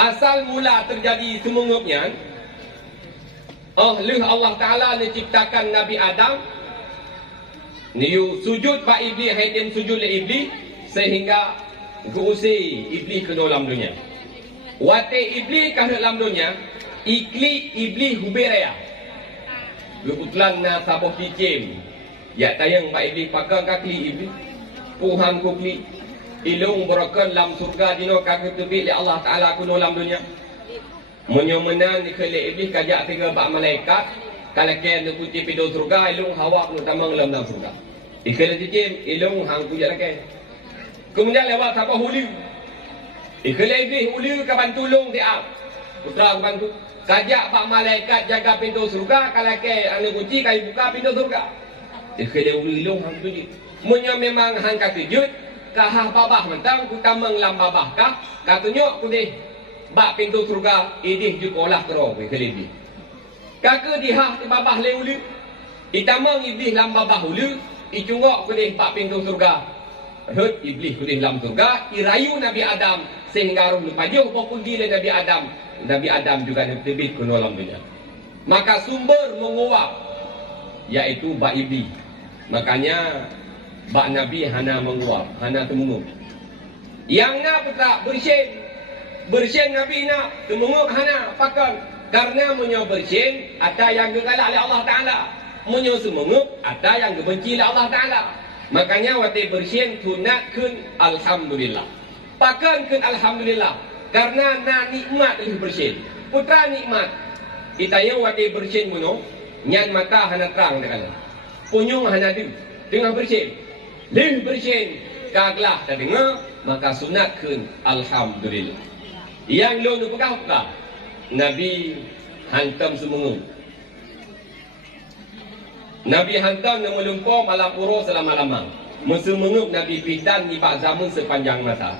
asal mula terjadi semungupnya, oleh Allah Ta'ala menciptakan Nabi Adam, niu sujud pak iblis, haitim sujud le iblis, sehingga keusir iblis ke dalam dunia. Wate iblis ke dalam dunia, ikli iblis huberaya. Kebetulan na saboh dicem, ya tayang pak iblis pakai kaki iblis, puham kukli, ilung berakan dalam surga dino kaki tebi le Allah Ta'ala ku dalam dunia. Menyomenan dikele iblis kajak tiga bak malaikat, kalau kena nak kunci pintu surga, ilung hawa nak tamang dalam surga. Ikele cicim, ilung hang kujak lagi. Kemudian lewat apa hulu. Ikele iblis hulu ke bantu long dia. Putra ke bantu. Kajak bak malaikat jaga pintu surga, kalau kena nak kunci kai buka pintu surga. Ikele hulu ilung hang kujak. Menyo memang hang katujut, kahah babah mentang ku tamang lam babah kah, katunyok ku deh. Bak pintu surga idih jukolah kerong ikele iblis. Kaka dihah di babah leulu. Itamang iblis lam babah hulu, icungok kudih pak pintu surga. Hut iblis kudih lam surga, irayu Nabi Adam sehingga roh lupajuh pokul gila Nabi Adam. Nabi Adam juga terbit ke dalam dunia. Maka sumber menguap yaitu bak iblis. Makanya bak Nabi hana menguap, hana temungup. Yang nak putra bersin Nabi nak temungup hana pakan. Karena menyo bersin ada yang gegalak oleh Allah Ta'ala, menyo semengup ada yang gebenci oleh Allah Ta'ala. Makanya wate bersin tunatkan alhamdulillah, pakan kun alhamdulillah, karena na nikmat oleh bersin. Putra nikmat itanya wate bersin muno nyan mata hana terang dekala, punyung hana du tengah bersin, leh bersin kaglah tak dengar, maka sunatkan alhamdulillah. Yang lo nu pegah Nabi hantam semengup. Nabi hantam yang melumpur malam puro selama-lama. Mesemengup Nabi pidan ni bak zaman sepanjang masa.